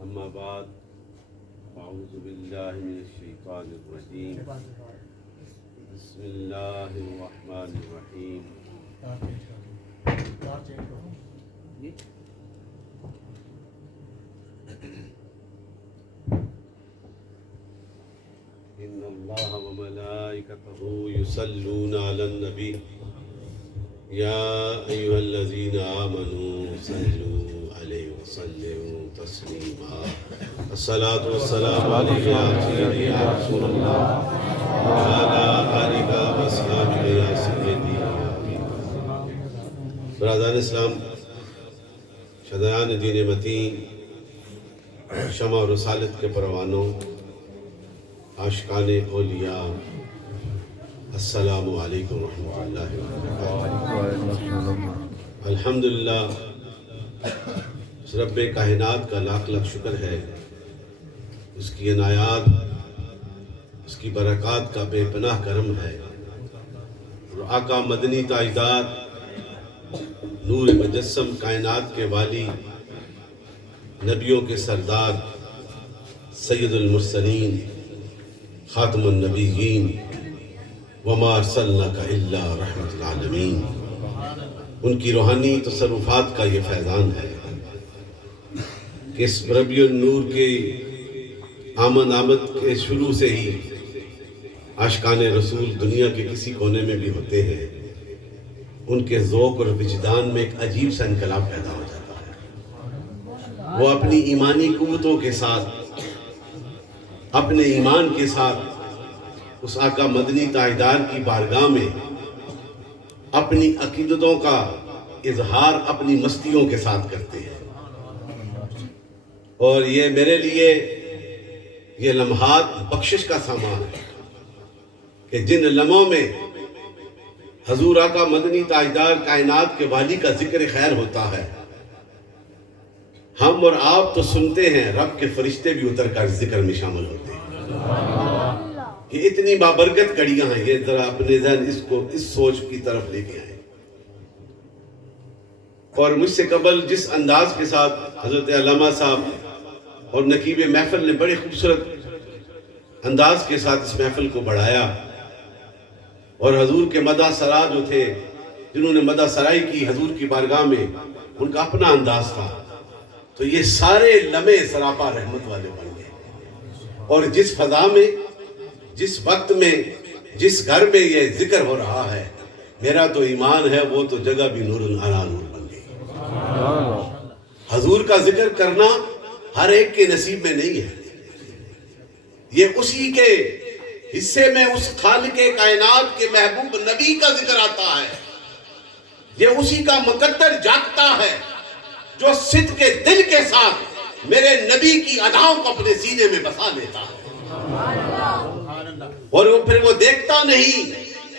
اما بعد اعوذ باللہ من الشیطان الرجیم بسم اللہ الرحمن الرحیم ان اللہ وملائکتہ یصلون علی النبی یا ایھا الذین آمنوا صلوا علیہ وسلموا تسلیما الصلاۃ والسلام علیک یا سیدی یا رسول اللہ وعلی آلک واصحابک یا سیدی. برادران اسلام، شہدائان دین متین، شمع و رسالت کے پروانوں، عاشقان اولیاء، السلام علیکم ورحمۃ اللہ وبرکاتہ. الحمدللہ، رب کائنات کا لاکھ لاکھ شکر ہے، اس کی عنایات، اس کی برکات کا بے پناہ کرم ہے. اور آقا مدنی تاجدار، نور مجسم، کائنات کے والی، نبیوں کے سردار، سید المرسلین، خاتم النبیین، وما ارسلناک الا رحمۃ العالمین، ان کی روحانی تصرفات کا یہ فیضان ہے کہ اس ربیع النور کے آمد کے شروع سے ہی عاشقان رسول دنیا کے کسی کونے میں بھی ہوتے ہیں، ان کے ذوق اور وجدان میں ایک عجیب سا انقلاب پیدا ہو جاتا ہے. وہ اپنی ایمانی قوتوں کے ساتھ، اپنے ایمان کے ساتھ اس آقا مدنی تاجدار کی بارگاہ میں اپنی عقیدتوں کا اظہار اپنی مستیوں کے ساتھ کرتے ہیں. اور یہ میرے لیے یہ لمحات بخشش کا سامان ہے کہ جن لمحوں میں حضور آقا مدنی تاجدار کائنات کے والی کا ذکر خیر ہوتا ہے، ہم اور آپ تو سنتے ہیں، رب کے فرشتے بھی اتر کر ذکر میں شامل ہوتے ہیں. یہ اتنی بابرکت کڑیاں ہیں، یہ ذرا اپنے ذہن اس سوچ کی طرف لے کے آئیں. اور مجھ سے قبل جس انداز کے ساتھ حضرت علامہ صاحب اور نقیب محفل نے بڑے خوبصورت انداز کے ساتھ اس محفل کو بڑھایا، اور حضور کے مدح سرا جو تھے، جنہوں نے مدح سرائی کی حضور کی بارگاہ میں، ان کا اپنا انداز تھا، تو یہ سارے لمحے سراپا رحمت والے بن گئے. اور جس فضا میں، جس وقت میں، جس گھر میں یہ ذکر ہو رہا ہے، میرا تو ایمان ہے وہ تو جگہ بھی نور علی نور بن گئی. حضور کا ذکر کرنا ہر ایک کے نصیب میں نہیں ہے، یہ اسی کے حصے میں اس خالق کائنات کے محبوب نبی کا ذکر آتا ہے. یہ اسی کا مقدر جاگتا ہے جو صدق کے دل کے ساتھ میرے نبی کی اداؤں کو اپنے سینے میں بسا لیتا ہے. اور پھر وہ دیکھتا نہیں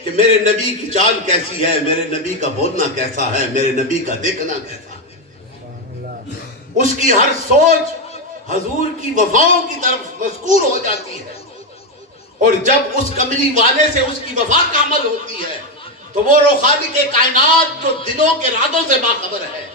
کہ میرے نبی کی چال کیسی ہے، میرے نبی کا بولنا کیسا ہے، میرے نبی کا دیکھنا کیسا ہے. اس کی ہر سوچ حضور کی وفاؤں کی طرف مذکور ہو جاتی ہے. اور جب اس کملی والے سے اس کی وفا کا عمل ہوتی ہے تو وہ خالق کائنات جو دلوں کے رازوں سے باخبر ہے،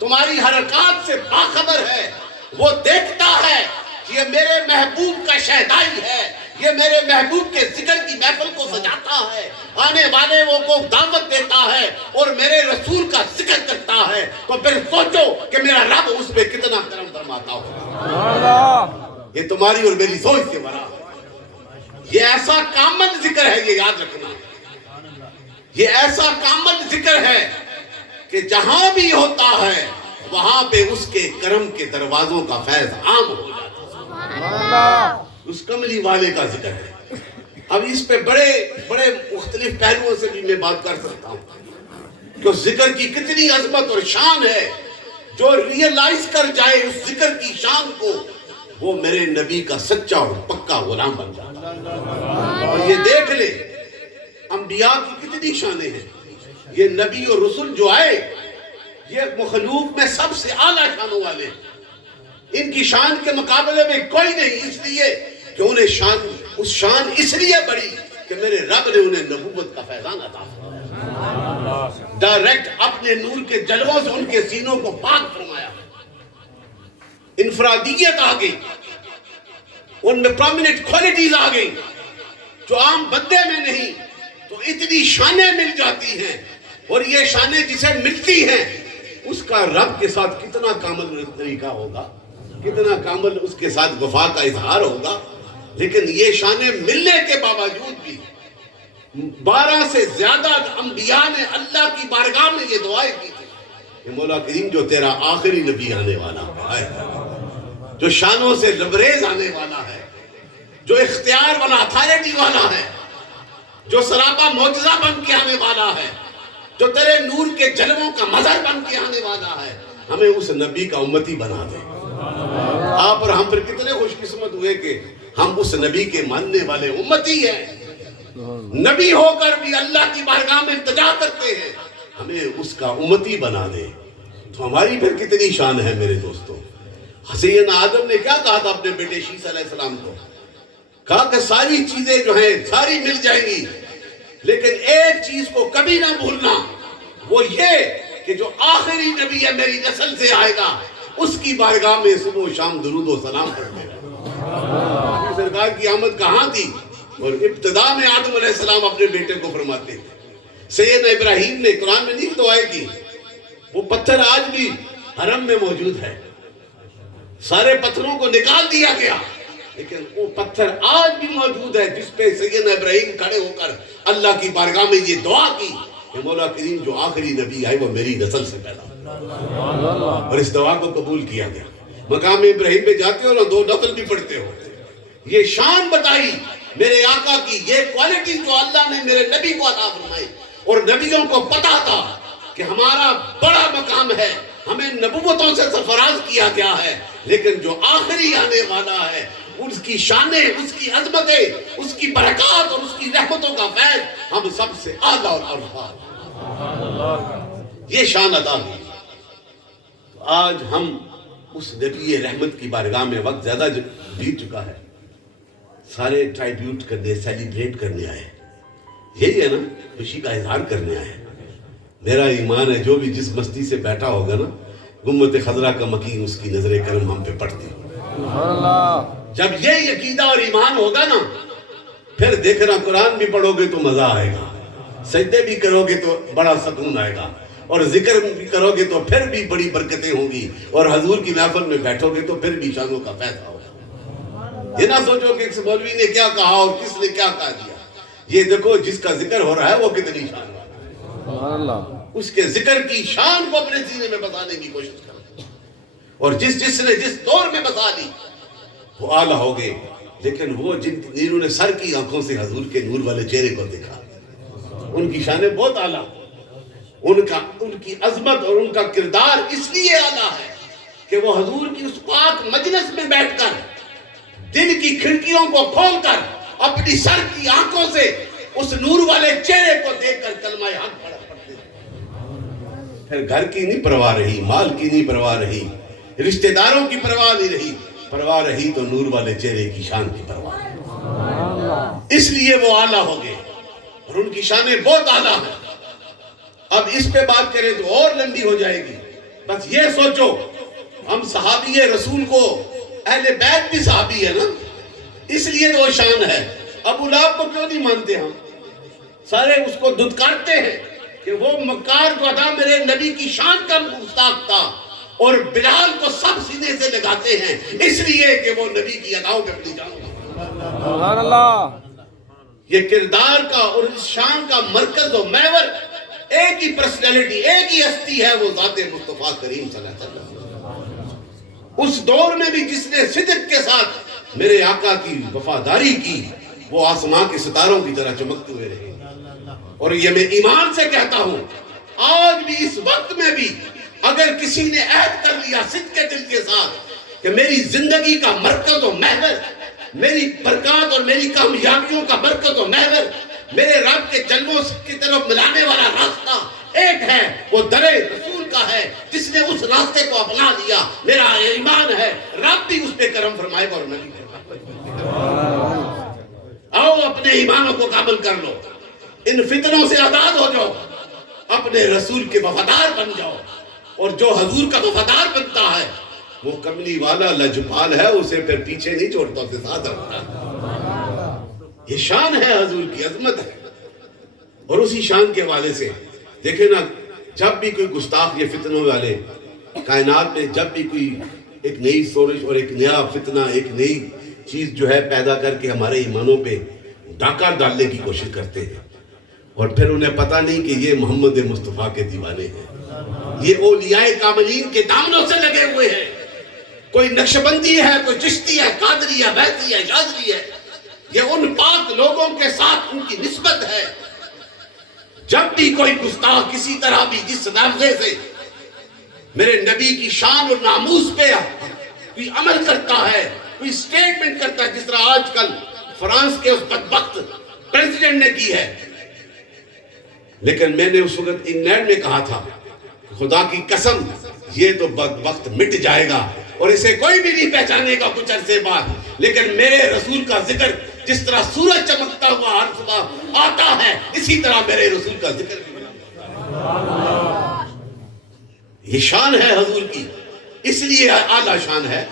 تمہاری حرکات سے باخبر ہے، وہ دیکھتا ہے کہ یہ میرے محبوب کا شہدائی ہے، یہ میرے محبوب کے ذکر کی محفل کو سجاتا ہے، آنے والے وہ کو دعوت دیتا ہے اور میرے رسول کا ذکر کرتا ہے. تو پھر سوچو کہ میرا رب اس پہ کتنا کرم فرماتا ہو. یہ تمہاری اور میری سوچ سے بڑا ہے. یہ ایسا کامل ذکر ہے، یہ یاد رکھنا، یہ ایسا کامل ذکر ہے کہ جہاں بھی ہوتا ہے وہاں پہ اس کے کرم کے دروازوں کا فیض عام ہو جاتا ہے. اس کملی والے کا ذکر ہے. اب اس پہ بڑے بڑے مختلف پہلوؤں سے بھی میں بات کر سکتا ہوں کہ اس ذکر کی کتنی عظمت اور شان ہے. جو ریئلائز کر جائے اس ذکر کی شان کو، وہ میرے نبی کا سچا اور پکا غلام بن جاتا ہے. اور یہ دیکھ لے انبیاء کی کتنی شانیں ہیں. یہ نبی اور رسول جو آئے، یہ مخلوق میں سب سے اعلیٰ شانوں والے ہیں. ان کی شان کے مقابلے میں کوئی نہیں، اس لیے کہ انہیں اس شان اس لیے بڑی کہ میرے رب نے انہیں نبوت کا فیضان عطا فرمایا. ڈائریکٹ اپنے نور کے جلووں سے ان کے سینوں کو پاک فرمایا. انفرادیت آ گئی، ان میں پرومیننٹ کوالٹیز آ گئی جو عام بندے میں نہیں، تو اتنی شانیں مل جاتی ہیں، اور یہ شانیں جسے ملتی ہیں اس کا رب کے ساتھ کتنا کامل طریقہ ہوگا، کتنا کامل اس کے ساتھ وفا کا اظہار ہوگا۔ لیکن یہ شانیں ملنے کے باوجود بھی 12 سے زیادہ انبیاء نے اللہ کی بارگاہ میں یہ دعائیں کی تھی کہ مولا کریم جو تیرا آخری نبی آنے والا ہے، جو شانوں سے لبریز آنے والا ہے، جو اختیار والا اتھارٹی والا ہے، جو سراپا معجزہ بن کے آنے والا ہے، جو تیرے نور کے جلووں کا مظہر بن کے آنے والا ہے، ہمیں اس نبی کا امتی بنا دے۔ آپ اور ہم پھر کتنے خوش قسمت ہوئے کہ ہم اس نبی کے ماننے والے امتی ہیں، نبی ہو کر بھی اللہ کی بارگاہ میں التجا کرتے ہیں، ہمیں اس کا امتی بنا دے۔ تو ہماری پھر کتنی شان ہے میرے دوستو۔ سیدنا آدم نے کیا کہا تھا اپنے بیٹے شیس علیہ السلام کو؟ کہا کہ ساری چیزیں جو ہیں ساری مل جائیں گی، لیکن ایک چیز کو کبھی نہ بھولنا، وہ یہ کہ جو آخری نبی ہے میری نسل سے آئے گا اس کی بارگاہ میں صبح و شام درود و سلام پڑھتے ہیں۔ سرکار کی آمد کہاں تھی؟ اور ابتدا میں آدم علیہ السلام اپنے بیٹے کو فرماتے ہیں۔ سیدنا ابراہیم نے قرآن میں نہیں دعائیں کی، وہ پتھر آج بھی حرم میں موجود ہے، سارے پتھروں کو نکال دیا گیا، لیکن وہ پتھر آج بھی موجود ہے جس پہ سیدنا ابراہیم کھڑے ہو کر اللہ کی بارگاہ میں یہ دعا کی کہ مولا کریم جو آخری نبی آئے وہ میری نسل سے پیدا ہو، اور اس دعا کو قبول کیا گیا۔ مقام ابراہیم پہ جاتے ہو اور 2 نفل بھی پڑھتے ہو، یہ شان بتائی میرے آقا کی، یہ کوالٹی جو اللہ نے میرے نبی کو عطا فرمائی، اور نبیوں کو پتا تھا کہ ہمارا بڑا مقام ہے، ہمیں نبوتوں سے سرفراز کیا گیا ہے، لیکن جو آخری آنے والا ہے اس کی شانیں، اس کی عظمتیں، اس کی برکات اور اس کی رحمتوں کا فیض ہم سب سے اعلیٰ اور ارفع، یہ شان عطا ہوئی۔ آج ہم اس نبی رحمت کی بارگاہ میں، وقت زیادہ بیت چکا ہے، سارے ٹرائیبیوٹ کرنے، سیلیبریٹ کرنے آئے، یہی ہے نا، خوشی کا اظہار کرنے آئے۔ میرا ایمان ہے جو بھی جس مستی سے بیٹھا ہوگا نا، گنبد خضرا کا مکین اس کی نظر کرم ہم پہ پڑتی ہے۔ جب یہ عقیدہ اور ایمان ہوگا نا، پھر دیکھنا قرآن بھی پڑھو گے تو مزہ آئے گا، سجدے بھی کرو گے تو بڑا سکون آئے گا، اور ذکر بھی کرو گے تو پھر بھی بڑی برکتیں ہوں گی، اور حضور کی محفل میں بیٹھو گے تو پھر بھی شانوں کا فیض ہوگا۔ یہ نہ سوچو کہ اس مولوی نے کیا کہا اور کس نے کیا کہا دیا، یہ دیکھو جس کا ذکر ہو رہا ہے وہ کتنی شان والا ہے، اس کے ذکر کی شان کو اپنے سینے میں بسانے کی کوشش کرو، اور جس نے جس دور میں بسا لی وہ اعلیٰ ہو گئے۔ لیکن وہ جنہوں نے سر کی آنکھوں سے حضور کے نور والے چہرے کو دیکھا، ان کی شانیں بہت اعلیٰ، ان کی عظمت اور ان کا کردار اس لیے اعلیٰ ہے کہ وہ حضور کی اس پاک مجلس میں بیٹھ کر، دل کی کھڑکیوں کو کھول کر، اپنی سر کی آنکھوں سے اس نور والے چہرے کو دیکھ کر کلمہ حق پڑھتے تھے۔ پھر گھر کی نہیں پرواہ رہی، مال کی نہیں پرواہ رہی، رشتہ داروں کی پرواہ نہیں رہی، پرواہ رہی تو نور والے چہرے کی شان کی پرواہ، اس لیے وہ اعلیٰ ہو گئے، اور ان کی شانیں بہت اعلیٰ ہیں۔ اب اس پہ بات کریں تو اور لمبی ہو جائے گی، بس یہ سوچو ہم صحابی رسول کو، اہل بیت بھی صحابی ہے نا، اس لیے تو وہ شان ہے۔ ابو لہب کو کیوں نہیں مانتے ہم؟ سارے اس کو دھتکارتے ہیں کہ وہ مکار جو تھا میرے نبی کی شان کا مستحق تھا، اور بلال کو سب سینے سے لگاتے ہیں اس لیے کہ وہ نبی کی اداؤں پہ اپنی جان۔ سبحان اللہ۔ یہ کردار کا اور اس شان کا مرکز و محور ایک ہی پرسنالٹی، ایک ہی ہستی ہے، وہ ذات مصطفیٰ کریم صلی اللہ علیہ وسلم۔ اس دور میں بھی جس نے صدق کے ساتھ میرے آقا کی وفاداری کی، وہ آسمان کے ستاروں کی طرح چمکتے ہوئے رہے۔ اور یہ میں ایمان سے کہتا ہوں، آج بھی اس وقت میں بھی اگر کسی نے عہد کر لیا صدق کے دل کے ساتھ کہ میری زندگی کا مرکز و محور، میری برکات اور میری کامیابیوں کا مرکز و محور میرے رب کے جلووں کی طرف ملانے والا راستہ ایک ہے، وہ در رسول کا ہے، جس نے اس راستے کو اپنا لیا، میرا ایمان ہے رب بھی اس پہ کرم فرمائے گا اور میں بھی کرم۔ آؤ اپنے ایمانوں کو کامل کر لو، ان فتنوں سے آزاد ہو جاؤ، اپنے رسول کے وفادار بن جاؤ، اور جو حضور کا وفادار بنتا ہے وہ کملی والا لجپال ہے، اسے پھر پیچھے نہیں چھوڑتا، اسے ساتھ رکھتا ہے۔ یہ شان ہے حضور کی، عظمت ہے۔ اور اسی شان کے حوالے سے دیکھیں نا، جب بھی کوئی گستاخ، یہ فتنوں والے کائنات میں جب بھی کوئی ایک نئی سورش اور ایک نیا فتنہ، ایک نئی چیز جو ہے پیدا کر کے ہمارے ایمانوں پہ ڈاکہ ڈالنے کی کوشش کرتے ہیں، اور پھر انہیں پتہ نہیں کہ یہ محمد مصطفیٰ کے دیوانے ہیں، یہ اولیاء کاملین کے دامنوں سے لگے ہوئے ہیں۔ کوئی نقشبندی ہے، کوئی چشتی ہے، قادری ہے، بیتی ہے، شاذلی ہے، یہ ان پاک لوگوں کے ساتھ ان کی نسبت ہے۔ جب بھی کوئی گستاخ کسی طرح بھی جس لفظے سے میرے نبی کی شان اور ناموس پہ کوئی عمل کرتا ہے، کوئی سٹیٹمنٹ کرتا ہے، جس طرح آج کل فرانس کے اس بدبخت پریزیڈنٹ نے کی ہے، لیکن میں نے اس وقت انگلینڈ میں کہا تھا، خدا کی قسم یہ تو بدبخت مٹ جائے گا اور اسے کوئی بھی نہیں پہچانے گا کچھ عرصے بعد، لیکن میرے رسول کا ذکر جس طرح سورج چمکتا ہوا ہر صبح آتا ہے، اسی طرح میرے رسول کا ذکر بھی۔ یہ شان ہے حضور کی، اس لیے اعلیٰ شان ہے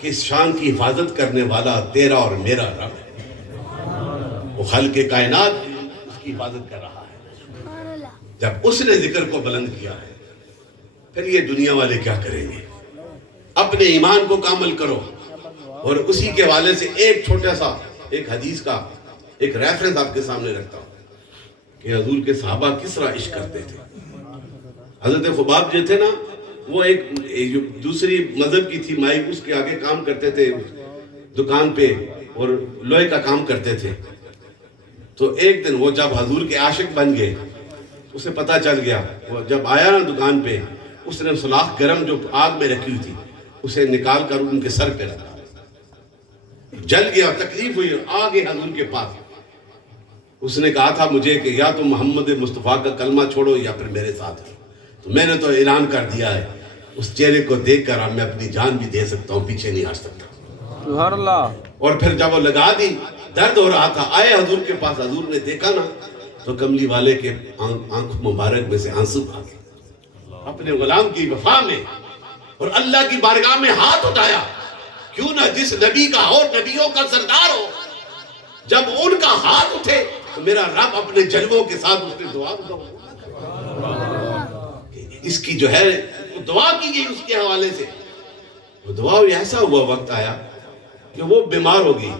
کہ اس شان کی حفاظت کرنے والا تیرا اور میرا رب ہے۔ وہ خلق کائنات اس کی حفاظت کر رہا ہے۔ جب اس نے ذکر کو بلند کیا ہے، پھر یہ دنیا والے کیا کریں گے؟ اپنے ایمان کو کامل کرو۔ اور اسی کے حوالے سے ایک چھوٹا سا ایک حدیث کا ایک ریفرنس آپ کے سامنے رکھتا ہوں کہ حضور کے صحابہ کس طرح عشق کرتے تھے۔ حضرت خباب جو تھے نا، وہ ایک دوسری مذہب کی تھی مائک، اس کے آگے کام کرتے تھے دکان پہ اور لوہے کا کام کرتے تھے۔ تو ایک دن وہ جب حضور کے عاشق بن گئے، اسے پتہ چل گیا، وہ جب آیا نا دکان پہ، اس نے سلاخ گرم جو آگ میں رکھی ہوئی تھی اسے نکال کر ان کے سر پہ رکھا، جل گیا، تکلیف ہوئی، آگے حضور کے پاس۔ اس نے کہا تھا مجھے کہ یا تم محمد مصطفیٰ کا کلمہ چھوڑو یا پھر میرے ساتھ ہو۔ تو میں نے تو اعلان کر دیا ہے، اس چہرے کو دیکھ کر میں اپنی جان بھی دے سکتا ہوں، پیچھے نہیں ہٹ سکتا۔ سبحان اللہ۔ اور پھر جب وہ لگا دی، درد ہو رہا تھا، آئے حضور کے پاس، حضور نے دیکھا نا تو کملی والے کے آنکھ مبارک میں سے آنسو آ گئے۔ اپنے غلام کی وفا میں اور اللہ کی بارگاہ میں ہاتھ اٹھایا، کیوں نہ جس نبی کا اور نبیوں کا سردار ہو، جب ان کا ہاتھ اٹھے تو میرا رب اپنے جلووں کے ساتھ اس نے دعا اس کی جو ہے دعا کی گئی اس کے حوالے سے۔ وہ دعا ایسا ہوا، وقت آیا کہ وہ بیمار ہو گئی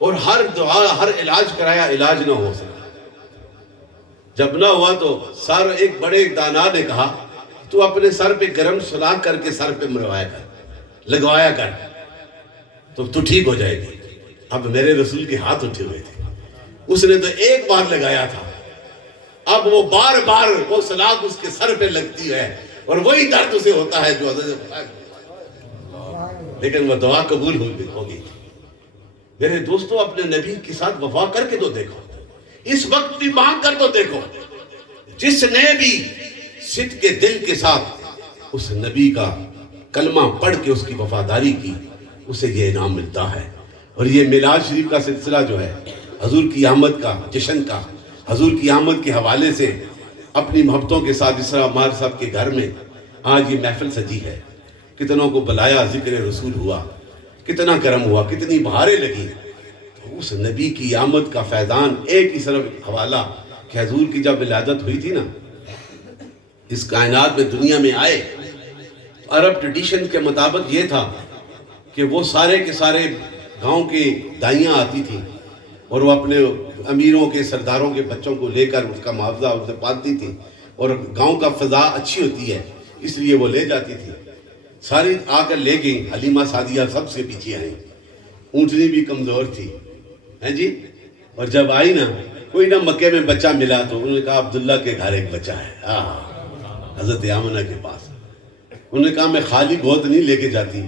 اور ہر دعا ہر علاج کرایا، علاج نہ ہو سکا۔ جب نہ ہوا تو سر ایک بڑے دانا نے کہا تو اپنے سر پہ گرم سلاخ کر کے سر پہ مروایا کر، لگوایا کر، تو ٹھیک ہو جائے گی۔ اب میرے رسول کے ہاتھ اٹھے ہوئے تھے، اس نے تو ایک بار لگایا تھا، اب وہ بار بار وہ سلاخ اس کے سر پہ لگتی ہے اور وہی درد اسے ہوتا ہے جو حضرت خدا ہے۔ لیکن وہ دعا قبول ہوگی۔ میرے دوستو، اپنے نبی کے ساتھ وفا کر کے تو دیکھو، اس وقت بھی مانگ کر تو دیکھو، جس نے بھی صدق کے دل کے ساتھ اس نبی کا کلمہ پڑھ کے اس کی وفاداری کی، اسے یہ انعام ملتا ہے۔ اور یہ میلاد شریف کا سلسلہ جو ہے، حضور کی آمد کا جشن کا، حضور کی آمد کے حوالے سے اپنی محبتوں کے ساتھ، جس طرح عمار صاحب کے گھر میں آج یہ محفل سجی ہے، کتنوں کو بلایا، ذکر رسول ہوا، کتنا کرم ہوا، کتنی بہاریں لگی۔ تو اس نبی کی آمد کا فیضان، ایک ہی صرف حوالہ کہ حضور کی جب ولادت ہوئی تھی نا، اس کائنات میں دنیا میں آئے، عرب ٹریڈیشن کے مطابق یہ تھا کہ وہ سارے کے سارے گاؤں کی دائیاں آتی تھیں اور وہ اپنے امیروں کے سرداروں کے بچوں کو لے کر اس کا معاوضہ اسے پالتی تھیں، اور گاؤں کا فضا اچھی ہوتی ہے اس لیے وہ لے جاتی تھی۔ ساری آ کر لے گئیں، حلیمہ سعدیہ سب سے پیچھے آئیں، اونٹنی بھی کمزور تھی، ہیں جی۔ اور جب آئی نا، کوئی نہ مکے میں بچہ ملا تو انہوں نے کہا عبداللہ کے گھر ایک بچہ ہے، حضرت آمنہ کے پاس۔ انہوں نے کہا میں خالی گود نہیں لے کے جاتی،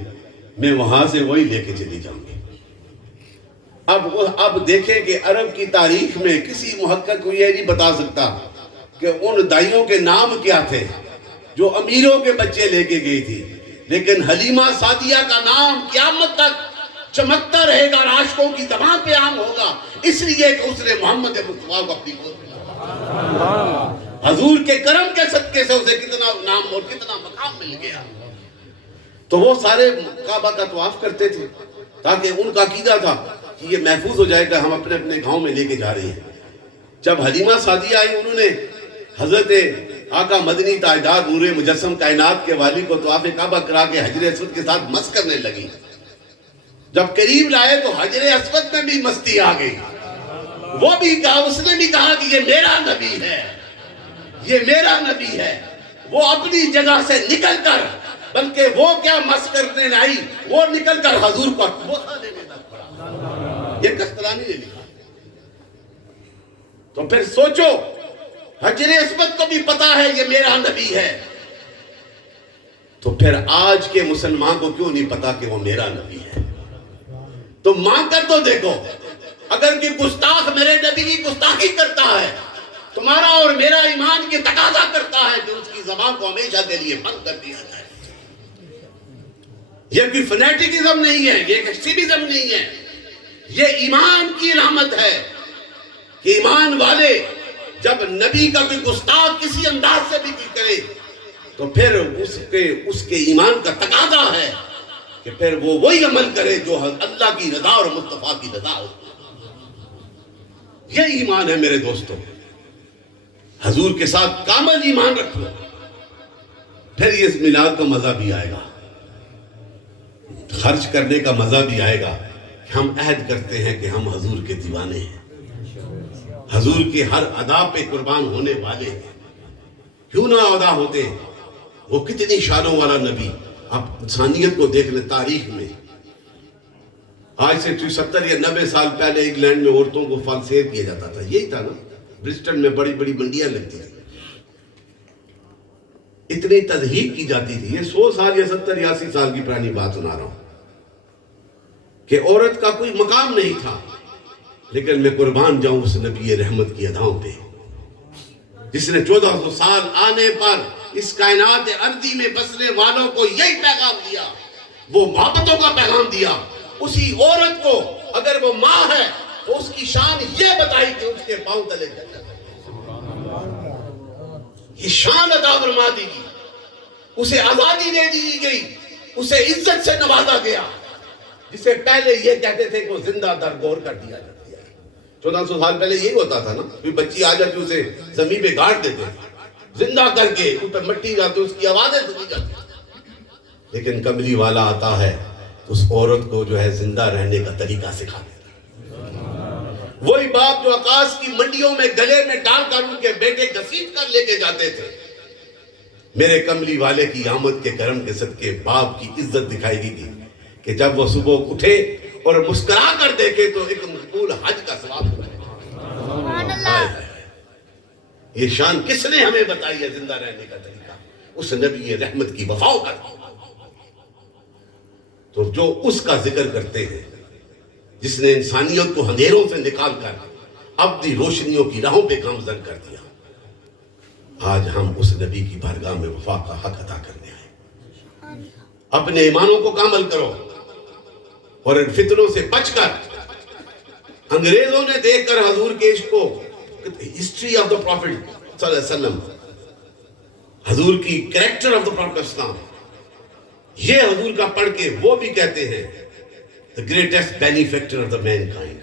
میں وہاں سے وہی لے کے چلی جاؤں گی۔ اب دیکھیں کہ عرب کی تاریخ میں کسی محقق کو یہ نہیں بتا سکتا کہ ان دائیوں کے نام کیا تھے جو امیروں کے بچے لے کے گئی تھی، لیکن حلیمہ سعدیہ کا نام قیامت تک چمکتا رہے گا، عاشقوں کی زبان پہ عام ہوگا، اس لیے کہ اس نے محمد مصطفیٰ کو اپنی گود میں، حضور کے کرم کے صدقے سے اسے کتنا نام اور کتنا مقام مل گیا۔ تو وہ سارے کعبہ کا طواف کرتے تھے تاکہ ان کا عقیدہ تھا کہ یہ محفوظ ہو جائے گا، ہم اپنے اپنے گاؤں میں لے کے جا رہے ہیں۔ جب حلیمہ سعدیہ آئی، انہوں نے حضرت آقا مدنی تاجدار نور مجسم کائنات کے والی کو طواف کعبہ کرا کے حجر اسود کے ساتھ مس کرنے لگی۔ جب قریب لائے تو حجر اسود میں بھی مستی آ گئی، وہ بھی کہا، اس نے بھی کہا کہ یہ میرا نبی ہے، یہ میرا نبی ہے۔ وہ اپنی جگہ سے نکل کر، بلکہ وہ کیا مس کرنے آئی، وہ نکل کر حضور کو بوسہ دینے لگ پڑا۔ یہ قسطلانی نے لکھا۔ تو پھر سوچو، حجر اسود کو بھی پتا ہے یہ میرا نبی ہے، تو پھر آج کے مسلمان کو کیوں نہیں پتا کہ وہ میرا نبی ہے؟ تو مانگ کر تو دیکھو، اگر کہ گستاخ میرے نبی کی گستاخی کرتا ہے، تمہارا اور میرا ایمان کی تقاضا کرتا ہے کہ اس کی زبان کو ہمیشہ کے لیے بند کر دیا جائے۔ یہ کوئی فنیٹکزم نہیں ہے، یہ ایکسٹریمزم نہیں ہے، یہ ایمان کی علامت ہے کہ ایمان والے جب نبی کا کوئی گستاخ کسی انداز سے بھی کرے تو پھر اس کے ایمان کا تقاضا ہے کہ پھر وہ وہی عمل کرے جو اللہ کی رضا اور مصطفیٰ کی رضا ہو۔ یہ ایمان ہے میرے دوستوں۔ حضور کے ساتھ کامل ایمان رکھو، پھر اس میلاد کا مزہ بھی آئے گا، خرچ کرنے کا مزہ بھی آئے گا کہ ہم عہد کرتے ہیں کہ ہم حضور کے دیوانے ہیں، حضور کے ہر ادا پہ قربان ہونے والے ہیں۔ کیوں نہ ادا ہوتے؟ وہ کتنی شانوں والا نبی۔ آپ انسانیت کو دیکھ لیں، تاریخ میں آج سے 70 یا 90 سال پہلے انگلینڈ میں عورتوں کو فالسیٹ کیا جاتا تھا، یہی تھا نا، برسٹن میں بڑی بڑی منڈیاں لگتی تھی، اتنی تضحیک کی جاتی تھی۔ یہ 100 سال یا 70 یا 80 سال کی پرانی بات سنا رہا ہوں کہ عورت کا کوئی مقام نہیں تھا، لیکن میں قربان جاؤں اس نبی رحمت کی اداؤں پہ جس نے 1400 سال آنے پر اس کائنات ارضی میں بسنے والوں کو یہی پیغام دیا، وہ محبتوں کا پیغام دیا۔ اسی عورت کو اگر وہ ماں ہے تو اس کی شان یہ بتائی کہ اس کے پاؤں تلے جنت ہے، یہ شان عطا فرما دی گئی، اسے آزادی دے دی گئی، اسے عزت سے نوازا گیا، جسے پہلے یہ کہتے تھے کہ وہ زندہ درگور کر دیا جاتا ہے۔ 1400 سال پہلے یہی ہوتا تھا نا، کوئی بچی آ جاتی اسے زمین پہ گاڑ دیتے، زندہ کر کے اوپر مٹی جاتی، اس کی آوازیں سنی جاتی۔ لیکن کملی والا آتا ہے تو اس عورت کو جو ہے زندہ رہنے کا طریقہ سکھا دیتا۔ وہی باپ جو آکاش کی منڈیوں میں گلے میں ڈال کر ان کے بیٹے گھسیٹ کر لے کے جاتے تھے، میرے کملی والے کی آمد کے کرم کے صدقے باپ کی عزت دکھائی گئی کہ جب وہ صبح اٹھے اور مسکرا کر دیکھے تو ایک مقبول حج کا ثواب ملے۔ یہ شان کس نے ہمیں بتائی ہے زندہ رہنے کا طریقہ؟ اس نبی رحمت کی وفا کا۔ تو جو اس کا ذکر کرتے ہیں جس نے انسانیت کو اندھیروں سے نکال کر ابدی روشنیوں کی راہوں پہ گامزن کر دیا، آج ہم اس نبی کی بارگاہ میں وفا کا حق ادا کرنے آئے۔ اپنے ایمانوں کو کامل کرو اور ان فتنوں سے بچ کر۔ انگریزوں نے دیکھ کر حضور کے عشق کو، ہسٹری آف دا پروفٹ صلی اللہ علیہ وسلم، حضور کی کریکٹر آف دا پروفٹ اسلام، یہ حضور کا پڑھ کے وہ بھی کہتے ہیں the greatest benefactor of the mankind۔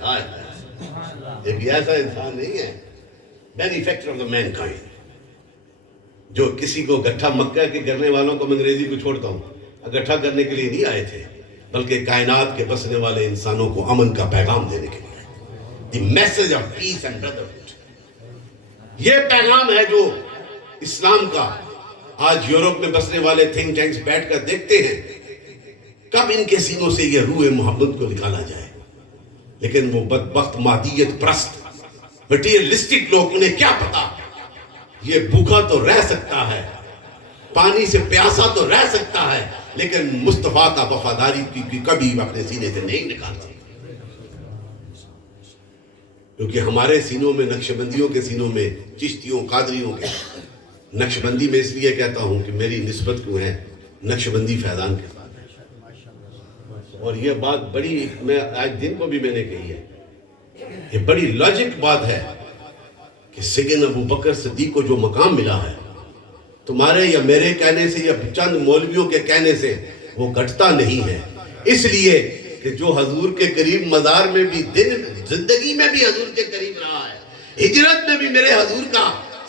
یہ بھی ایسا انسان نہیں ہے، benefactor of the mankind، جو کسی کو گٹھا مکہ کے کرنے والوں کو میں انگریزی کو چھوڑتا ہوں، گٹھا کرنے کے لیے نہیں آئے تھے، بلکہ کائنات کے بسنے والے انسانوں کو امن کا پیغام دینے کے لیے، the message of peace and brotherhood۔ یہ پیغام ہے جو اسلام کا۔ آج یورپ میں بسنے والے تھنک ٹینکس بیٹھ کر دیکھتے ہیں کب ان کے سینوں سے یہ روح محبت کو نکالا جائے، لیکن وہ بدبخت مادیت پرست مٹیریلسٹک لوگ، انہیں کیا پتا یہ بھوکا تو رہ سکتا ہے، پانی سے پیاسا تو رہ سکتا ہے، لیکن مصطفیٰ کا وفاداری کی کبھی اپنے سینے سے نہیں نکال سکتا۔ کیونکہ ہمارے سینوں میں، نقش بندیوں کے سینوں میں، چشتیوں قادریوں کے، نقش بندی میں اس لیے کہتا ہوں کہ میری نسبت کو ہے نقش بندی فیضان کے ساتھ، اور یہ بات بڑی، میں آج دن کو بھی میں نے کہی ہے، یہ بڑی لاجک بات ہے کہ سیدنا ابو بکر صدیق کو جو مقام ملا ہے، تمہارے یا میرے کہنے سے یا چند مولویوں کے کہنے سے وہ گھٹتا نہیں ہے، اس لیے کہ جو حضور کے قریب مزار میں بھی دن زندگی میں بھی حضور کے قریب رہا ہے، ہجرت میں بھی میرے حضور کا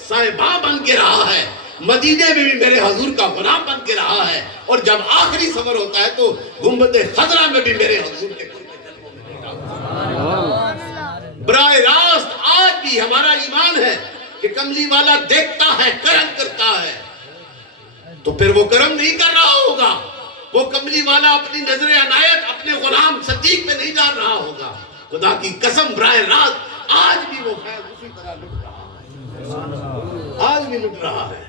صاحبہ بن کے رہا ہے، مدینے میں بھی میرے حضور کا غلام بن کے رہا ہے، اور جب آخری سفر ہوتا ہے تو گنبد خضرا میں بھی میرے حضور کے براہ راست آج بھی ہمارا ایمان ہے کہ کملی والا دیکھتا ہے، کرم کرتا ہے، تو پھر وہ کرم نہیں کر رہا ہوگا، وہ کملی والا اپنی نظر عنایت اپنے غلام صدیق میں نہیں ڈال رہا ہوگا۔ خدا کی قسم براہ راست آج بھی وہ خیر اسی طرح لٹ رہا ہے، آج بھی لٹ رہا ہے۔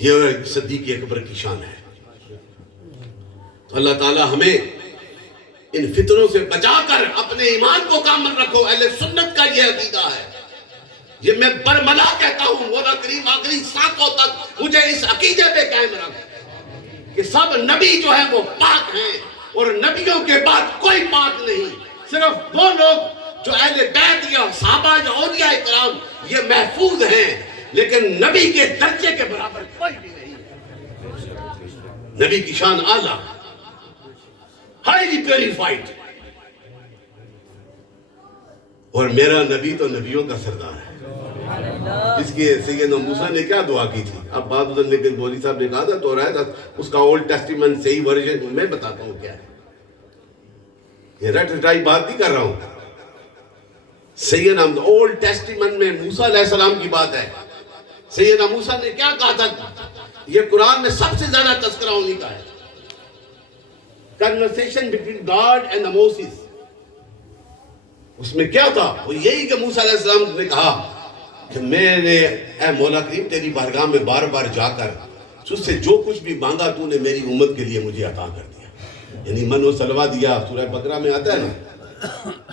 یہ صدیق اکبر کی شان ہے۔ تو اللہ تعالی ہمیں ان فتنوں سے بچا کر اپنے ایمان کو کامل رکھو۔ اہل سنت کا یہ عقیدہ ہے، یہ میں برملا کہتا ہوں، مولا کریم آخری سانسوں تک مجھے اس عقیدے پہ قائم رکھ کہ سب نبی جو ہیں وہ پاک ہیں، اور نبیوں کے بعد کوئی پاک نہیں، صرف وہ لوگ جو اہل بیت یا صحابہ یا اولیاء کرام یہ محفوظ ہیں، لیکن نبی کے درجے کے برابر کوئی بھی نہیں ہے۔ نبی کی شان اعلیٰ، ہائیلی پیوریفائڈ، اور میرا نبی تو نبیوں کا سردار ہے۔ اس کی سیدنا موسیٰ نے کیا دعا کی تھی؟ اب بات ادھر لیکن بولی صاحب نے کہا تھا تو رہا تھا اس کا اولڈ ٹیسٹیمنٹ صحیح ورژن میں بتاتا ہوں کیا ہے، یہ رٹ رٹائی بات نہیں کر رہا ہوں۔ سیدنا اولڈ ٹیسٹیمنٹ میں موسیٰ علیہ السلام کی بات ہے۔ سیدنا موسیٰ نے کیا کہا تھا؟ یہ قرآن میں سب سے زیادہ تذکرہ ہونے کا ہے، conversation between God and Moses۔ اس میں کیا تھا؟ وہ یہی کہ موسیٰ علیہ السلام نے کہا کہ میں نے اے مولا کریم تیری بارگاہ میں بار بار جا کر تجھ سے جو کچھ بھی مانگا تو نے میری امت کے لیے مجھے عطا کر دیا، یعنی من و سلوہ دیا، سورہ بقرہ میں آتا ہے نا۔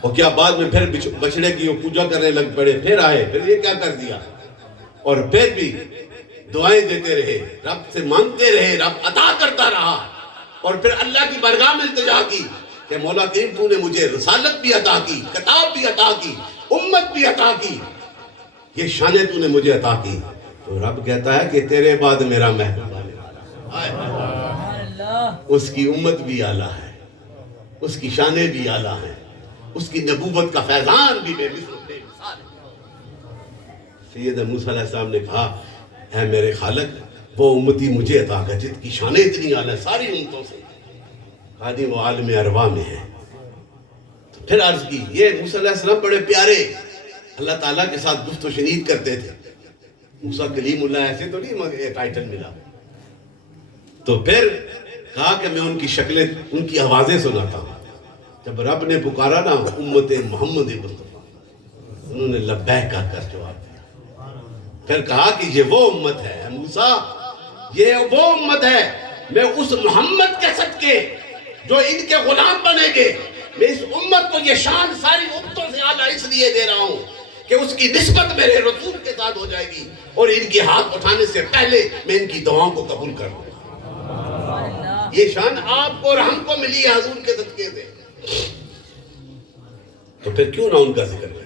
اور کیا بعد میں پھر بچڑے کی پوجا کرنے لگ پڑے، پھر آئے، پھر یہ کیا کر دیا، اور پھر بھی دعائیں دیتے رہے، رب سے مانگتے رہے، رب عطا کرتا رہا، اور پھر اللہ کی بارگاہ میں التجا کی کہ مولا کریم تو نے مجھے رسالت بھی عطا کی، کتاب بھی عطا کی، امت بھی عطا کی، یہ شانیں تو نے مجھے عطا کی۔ تو رب کہتا ہے کہ تیرے بعد میرا محبوب آنے والا، اس کی امت بھی اعلیٰ ہے، اس کی شانیں بھی اعلیٰ ہیں، اس کی نبوت کا فیضان بھی بے مثال ہے۔ سیدنا موسیٰ علیہ السلام نے کہا اے میرے خالق وہ امتی مجھے عطا کر جن کی شانیں اتنی اعلیٰ ساری امتوں سے، کہا وہ عالم ارواح میں ہے۔ تو پھر عرض کی یہ موسیٰ علیہ السلام بڑے پیارے اللہ تعالیٰ کے ساتھ گفت و شنید کرتے تھے، موسیٰ کلیم اللہ ایسے تو نہیں ٹائٹل ملا۔ تو پھر کہا کہ میں ان کی شکلیں ان کی آوازیں سناتا ہوں۔ جب رب نے پکارا نا امت محمد مصطفیٰ، انہوں نے لبیک کہہ کر جواب دیا۔ پھر کہا کہ یہ وہ امت ہے موسیٰ، یہ وہ امت ہے، میں اس محمد کے صدقے جو ان کے غلام بنیں گے، میں اس امت کو یہ شان ساری امتوں سے اعلیٰ اس لیے دے رہا ہوں کہ اس کی نسبت میرے رسول کے ساتھ ہو جائے گی، اور ان کے ہاتھ اٹھانے سے پہلے میں ان کی دعاؤں کو قبول کر لوں گا۔ یہ شان آپ کو اور ہم کو ملی ہے حضور کے صدقے سے، تو پھر کیوں نہ ان کا ذکر کریں؟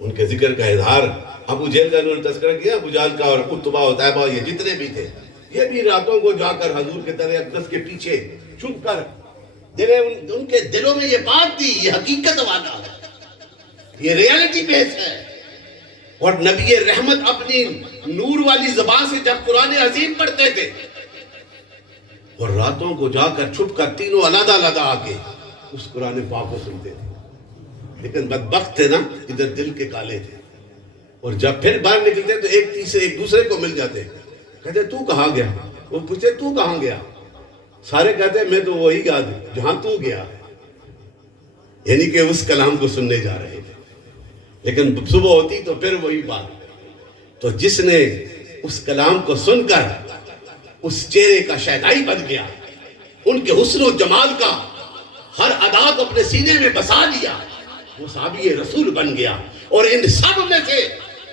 ان کے ذکر کا اظہار ابو جہل کا انہوں نے تذکرہ کیا، ابو جہل کا اور قطبہ و طیبہ یہ جتنے بھی تھے، یہ بھی راتوں کو جا کر حضور کے در اقدس کے پیچھے چھپ کر ان کے دلوں میں یہ بات تھی، یہ حقیقت والا ہے، یہ ریالٹی بیس ہے۔ اور نبی رحمت اپنی نور والی زبان سے جب قرآن عظیم پڑھتے تھے اور راتوں کو جا کر چھپ کر تینوں علیحدہ علیحدہ آ کے اس قرآن پاک کو سنتے تھے، لیکن بدبخت تھے نا، ادھر دل کے کالے تھے، اور جب پھر باہر نکلتے تو ایک دوسرے کو مل جاتے، کہتے تو کہاں گیا، وہ پوچھتے تو کہاں گیا، سارے کہتے میں تو وہی گیا جہاں تو گیا، یعنی کہ اس کلام کو سننے جا رہے تھے۔ لیکن صبح ہوتی تو پھر وہی بات۔ تو جس نے اس کلام کو سن کر اس چہرے کا شیدائی بن گیا، ان کے حسن و جمال کا ہر ادا کو اپنے سینے میں بسا لیا، وہ صحابی رسول بن گیا۔ اور ان سب میں سے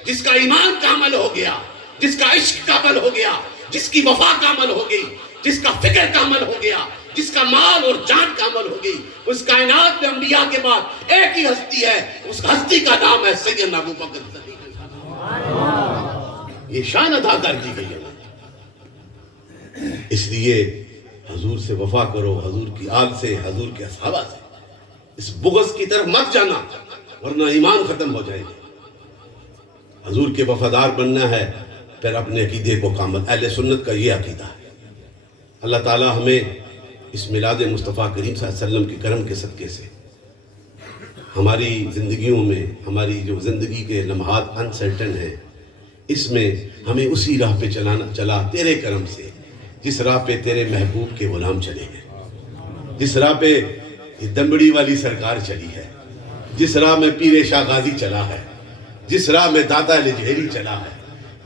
جس کا ایمان کا عمل ہو گیا، جس کا عشق کا عمل ہو گیا، جس کی وفا کا عمل ہو گئی، جس کا فکر کا عمل ہو گیا، جس کا مال اور جان کا عمل ہو گئی، اس کائنات میں انبیاء کے بعد ایک ہی ہستی ہے، اس ہستی کا نام ہے سیدنا ابو بکر صدیق۔ یہ شان ادا کر دی گئی ہے۔ اس لیے حضور سے وفا کرو، حضور کی آل سے، حضور کے اصحابہ سے. اس بغض کی طرف مت جانا ورنہ ایمان ختم ہو جائے گا. حضور کے وفادار بننا ہے، پھر اپنے عقیدے کو کامل. اہل سنت کا یہ عقیدہ ہے. اللہ تعالی ہمیں اس میلاد مصطفیٰ کریم صلی اللہ علیہ وسلم کے کرم کے صدقے سے ہماری زندگیوں میں، ہماری جو زندگی کے لمحات انسرٹن ہیں، اس میں ہمیں اسی راہ پہ چلا تیرے کرم سے، جس راہ پہ تیرے محبوب کے غلام چلے ہیں، جس راہ پہ یہ دمبڑی والی سرکار چلی ہے، جس راہ میں پیر شاہ غازی چلا ہے، جس راہ میں داتا لجہری چلا ہے،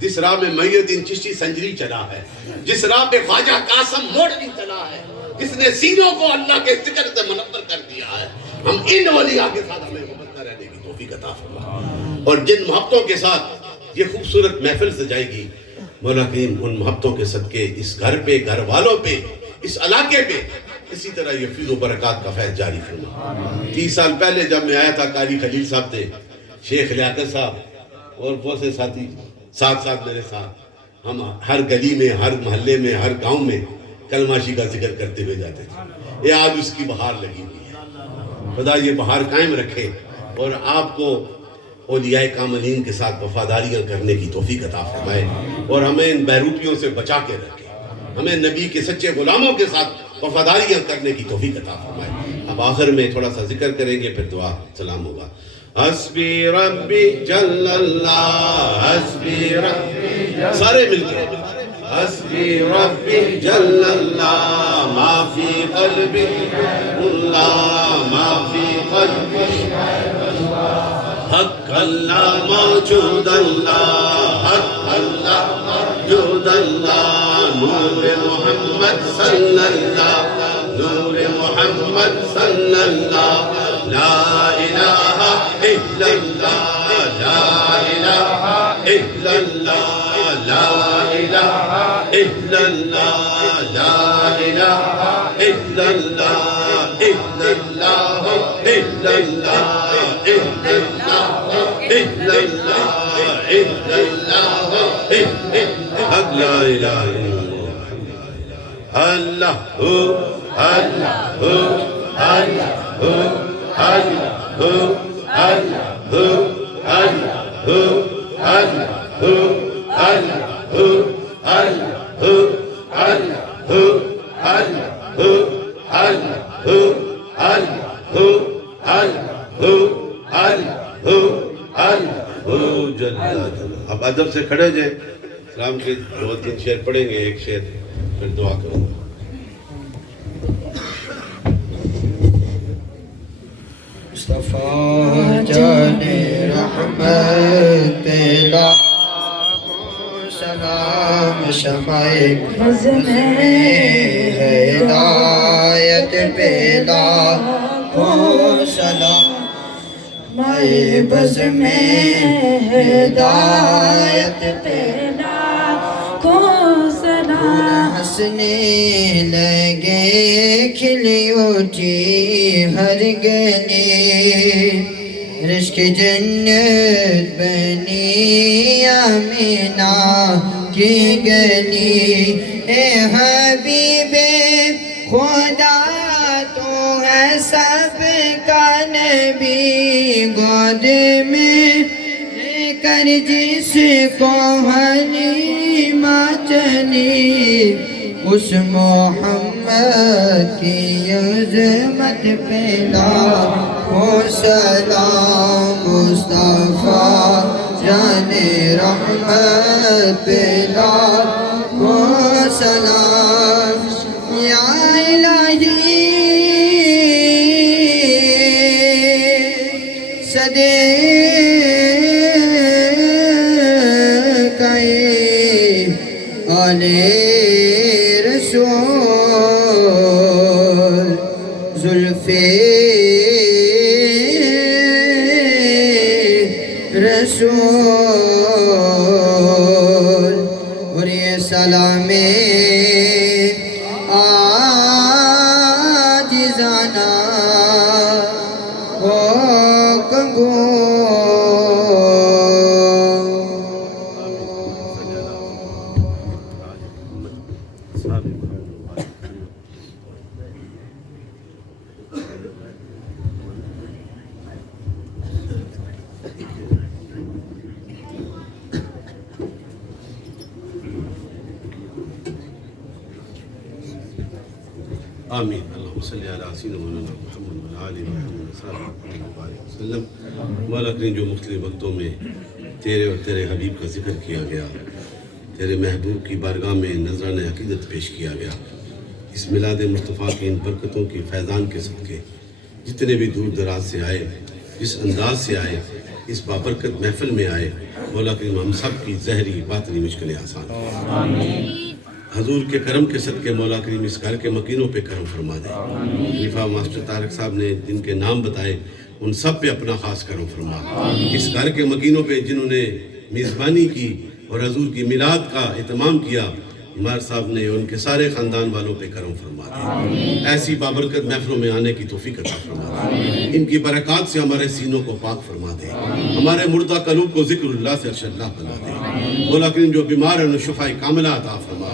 جس راہ میں محی الدین چشتی سنجری چلا ہے، جس راہ پہ خواجہ قاسم موڑوی چلا ہے، جس نے سینوں کو اللہ کے ذکر سے منور کر دیا ہے. ہم ان اولیاء کے ساتھ ہمیں وابستہ رہنے کی توفیق عطا فرما، اور جن محبتوں کے ساتھ یہ خوبصورت محفل سجائے گی، مولا کریم ان محبتوں کے صدقے اس گھر پہ، گھر والوں پہ، اس علاقے پہ اسی طرح یہ فیض و برکات کا فیض جاری فرما. 30 سال پہلے جب میں آیا تھا، قاری خلیل صاحب تھے، شیخ لیاقت صاحب اور بہت سے ساتھی ساتھ میرے ساتھ. ہم ہر گلی میں، ہر محلے میں، ہر گاؤں میں کلماشی کا ذکر کرتے ہوئے جاتے تھے. یہ آج اس کی بہار لگی ہوئی ہے. خدا یہ بہار قائم رکھے اور آپ کو اولیاء کاملین کے ساتھ وفاداریاں کرنے کی توفیق عطا فرمائے، اور ہمیں ان بہروپیوں سے بچا کے رکھے. ہمیں نبی کے سچے غلاموں کے ساتھ وفاداریاں کرنے کی توفیق عطا فرمائے. اب آخر میں تھوڑا سا ذکر کریں گے، پھر دعا سلام ہوگا. حسبی ربی جل اللہ، حسبی ربی، سارے مل کے حسبی ربی جل اللہ، ما فی قلبی اللہ، ما فی قلبی حق اللہ موجود اللہ، حق اللہ موجود اللہ، نور محمد صلی اللہ، نور محمد صلی اللہ، لا الہ الا اللہ، لا الہ الا اللہ، لا الہ الا اللہ، لا الہ الا اللہ، الا اللہ، الا اللہ، الا اللہ، الا اللہ، الا اللہ، حق لا الہ الا اللہ، اللہ، اللہ، اب ادب سے کھڑے جائیں. سلام کے 2-3 شعر پڑھیں گے، ایک شعر پھر دعا کروں گا. مصطفیٰ جان رحمت لاکھوں سلام، شمع بز میں ہدایت پہ لاکھوں سلام، شمع بز میں ہدایت پہ لاکھوں سلام. ہنسنے لگے کھلی اٹھی ہر گلی، رشک جنت بنی آمینہ کی گلی. اے حبیب خدا تو ہے سب کا نبی، گود میں لے کر جس کو حلیمہ چلی، اس محمد کی عظمت پہ لاکھوں سلام. مصطفیٰ جان رحمت پہ لاکھوں سلام. یا الہی رسول اور آمین. اللہم صلی علی سیدنا مولانا محمد وعلی آل محمد صلی اللہ علیہ وسلم. مولا کریم جو مختلف وقتوں میں تیرے اور تیرے حبیب کا ذکر کیا گیا، تیرے محبوب کی بارگاہ میں نذرانِ عقیدت پیش کیا گیا، اس میلاد مصطفیٰ کی ان برکتوں کی فیضان کے صدقے جتنے بھی دور دراز سے آئے، جس انداز سے آئے، اس بابرکت محفل میں آئے، مولا کریم ہم سب کی ظاہری باطنی مشکلیں آسان. حضور کے کرم کے صدقے مولا کریم اس گھر کے مکینوں پہ کرم فرما دے. خلیفہ ماسٹر طارق صاحب نے جن کے نام بتائے ان سب پہ اپنا خاص کرم فرما. اس گھر کے مکینوں پہ جنہوں نے میزبانی کی اور حضور کی میلاد کا اہتمام کیا، عمار صاحب نے ان کے سارے خاندان والوں پہ کرم فرما دے. ایسی بابرکت محفلوں میں آنے کی توفیق عطا فرما دے. ان کی برکات سے ہمارے سینوں کو پاک فرما دے. ہمارے مردہ قلوب کو ذکر اللہ سے ارشد اللہ بنا دے. مولا کریم جو بیمار ہیں انہیں شفاء کاملہ عطا فرما.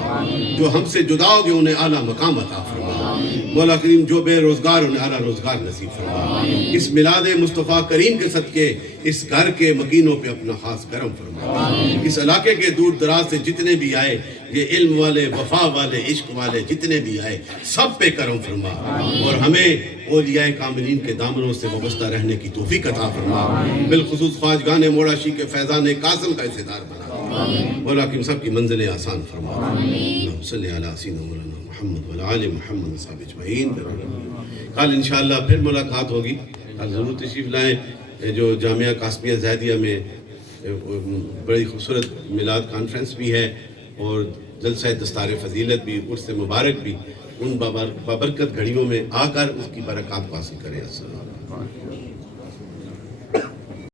جو ہم سے جدا ہو گئے انہیں اعلیٰ مقام عطا فرما. مولا کریم جو بے روزگار انہیں اعلیٰ روزگار نصیب فرما. اس میلاد مصطفیٰ کریم کے صدقے اس گھر کے مکینوں پہ اپنا خاص کرم فرما. اس علاقے کے دور دراز سے جتنے بھی آئے، یہ علم والے، وفا والے، عشق والے جتنے بھی آئے، سب پہ کرم فرما. اور ہمیں اولیاء کاملین کے دامنوں سے وابستہ رہنے کی توفیق عطا فرما. بالخصوص خواجگان موڑاشی کے فیضان قاسم کا حصیدار بنا. مولا کریم سب کی منزلیں آسان فرما. اللہم صلی علی سیدنا مولانا محمد وعلی آل محمد صحابہ اجمعین. کل انشاءاللہ پھر ملاقات ہوگی. کل ضرور تشریف لائیں. جو جامعہ قاسمیہ زاہدیہ میں بڑی خوبصورت میلاد کانفرنس بھی ہے اور جلسہ دستار فضیلت بھی، عرس مبارک بھی. ان بابرکت گھڑیوں میں آ کر اس کی برکات حاصل کریں. السلام علیکم.